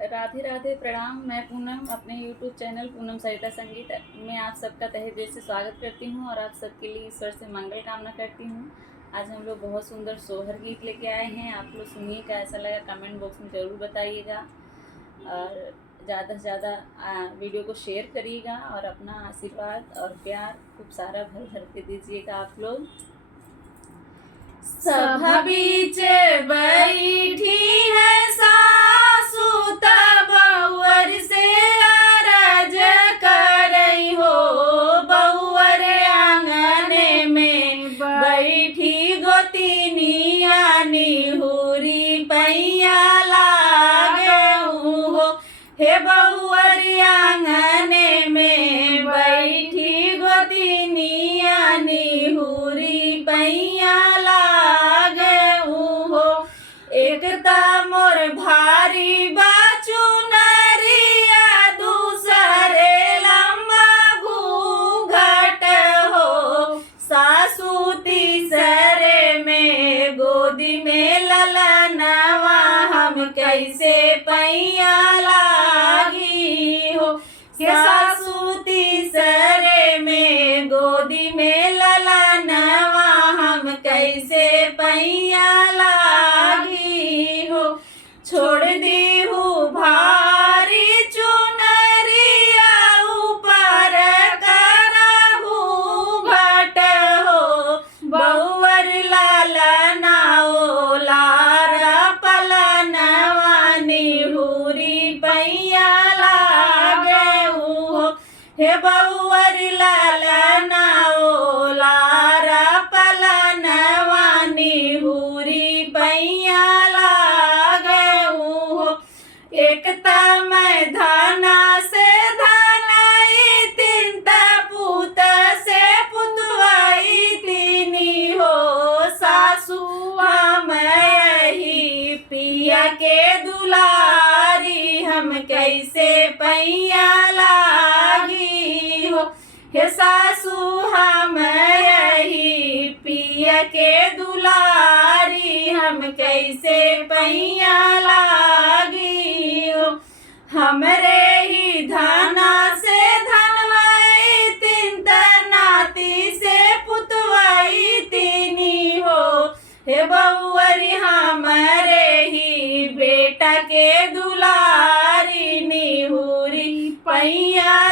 राधे राधे, प्रणाम। मैं पूनम अपने यूट्यूब चैनल पूनम सरिता संगीत में आप सबका तहे दिल से स्वागत करती हूँ और आप सबके लिए ईश्वर से मंगल कामना करती हूँ। आज हम लोग बहुत सुंदर सोहर गीत लेके आए हैं। आप लोग सुनिए, कैसा लगा कमेंट बॉक्स में ज़रूर बताइएगा और ज़्यादा से ज़्यादा वीडियो को शेयर करिएगा और अपना आशीर्वाद और प्यार खूब सारा भर भर के दीजिएगा आप लोग। सभा बीच बैठी है सासू बहुअर से अरज करई हो, बहुअर आंगने में बैठी गोतिनिया निहुरी पैया लागे हो। हे बहुअर आंगने में बैठी गोतिनिया निहुरी पैया एकता मोर भारी बाचू नरिया, दूसरे लंबा घूंघट हो। सासू तीसरे में गोदी में ललनवा, हम कैसे पैया लागी हो। सासू तीसरे में गोदी में ललनवा, हम कैसे पैया छोड़ दी हूँ भारी चुनरिया, ऊपर करहु घट हो। बहुअर लालनाओ लारा पलनवा, निहुरी पैया लागे हो। हे बहुअर लालनाओ लारा पलनवा, निहुरी पैया एकता मैं धना से धनई, तिनता पुत से पुतवाई तीनी हो। सासू हम यही पिया के दुलारी, हम कैसे पैया लागी हो। हे सासू हम यही पिया के दुलारी, हम कैसे पैया लागी। हमरे ही धना से धनवाई, तीन नाती से पुतवाई तीनी हो। हे बहुअरी हमरे ही बेटा के दुलारी, निहुरी पैया